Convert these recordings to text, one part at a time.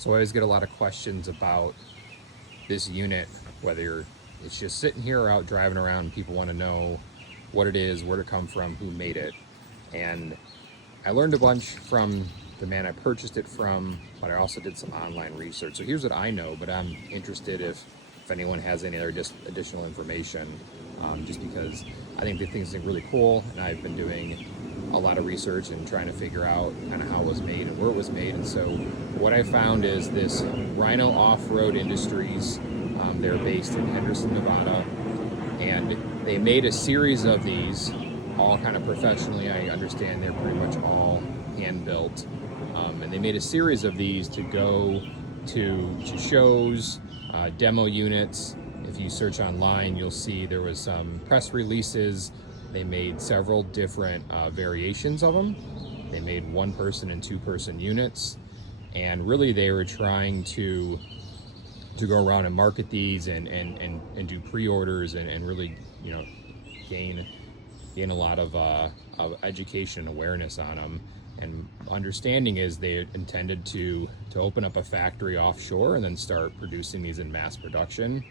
So I always get a lot of questions about this unit, whether it's just sitting here or out driving around, and people want to know what it is, where it come from, who made it. And I learned a bunch from the man I purchased it from, but I also did some online research. So here's what I know, but I'm interested if anyone has any other just additional information, just because I think the thing's really cool, and I've been doing a lot of research and trying to figure out kind of how it was made and where it was made. And so what I found is this Rhino Off-Road Industries. They're based in Henderson, Nevada, and they made a series of these, all kind of professionally. I understand they're pretty much all hand built, and they made a series of these to go to shows, demo units. If you search online, you'll see there was some press releases. They made several different variations of them. They made 1-person and 2-person units, and really they were trying to go around and market these and do pre-orders and really, you know, gain a lot of education and awareness on them. And understanding is they intended to open up a factory offshore and then start producing these in mass production.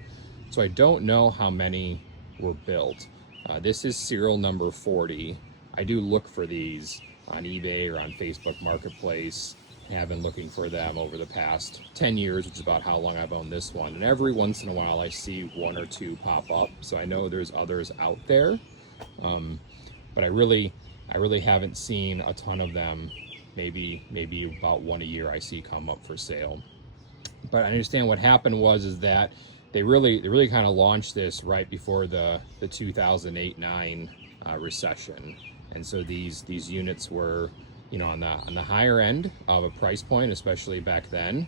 So I don't know how many were built. This is serial number 40. I do look for these on eBay or on Facebook Marketplace. I have been looking for them over the past 10 years, which is about how long I've owned this one. And every once in a while I see 1 or 2 pop up. So I know there's others out there. But I really haven't seen a ton of them. Maybe about 1 a year I see come up for sale. But I understand what happened is that they really kind of launched this right before the 2008-9 recession, and so these units were, you know, on the higher end of a price point, especially back then.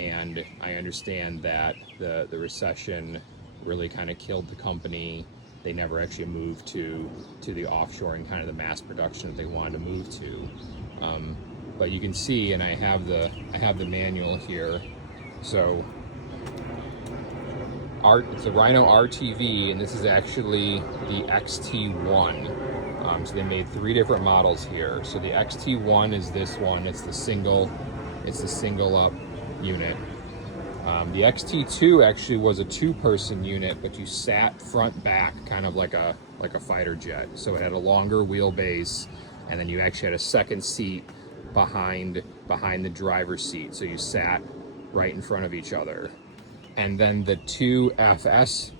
And I understand that the recession really kind of killed the company. They never actually moved to the offshoring, kind of the mass production that they wanted to move to. But you can see, and I have the manual here. So it's a Rhino RTV, and this is actually the XT1. So they made 3 different models here. So the XT1 is this one. It's the single up unit. The XT2 actually was a 2-person unit, but you sat front back, kind of like a fighter jet. So it had a longer wheelbase, and then you actually had a second seat behind the driver's seat. So you sat right in front of each other. And then the 2FS,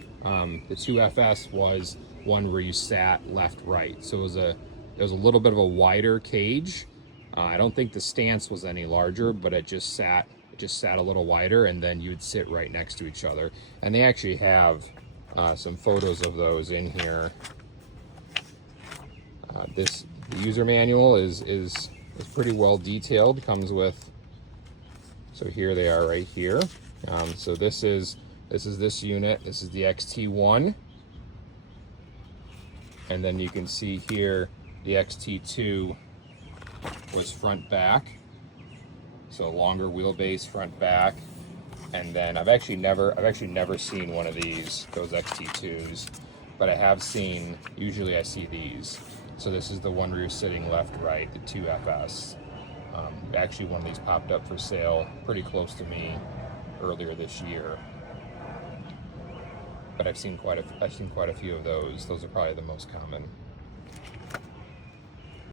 was one where you sat left, right. So it was a little bit of a wider cage. I don't think the stance was any larger, but it just sat a little wider, and then you'd sit right next to each other. And they actually have some photos of those in here. The user manual is pretty well detailed. Comes with, so here they are right here. So this is this unit. This is the XT1, and then you can see here the XT2 was front back, so longer wheelbase front back. And then I've actually never seen one of those XT2s, but I have seen, usually I see these. So this is the one where you're sitting left, right, the 2FS. Actually, one of these popped up for sale pretty close to me earlier this year, but I've seen quite a few of those. Those are probably the most common.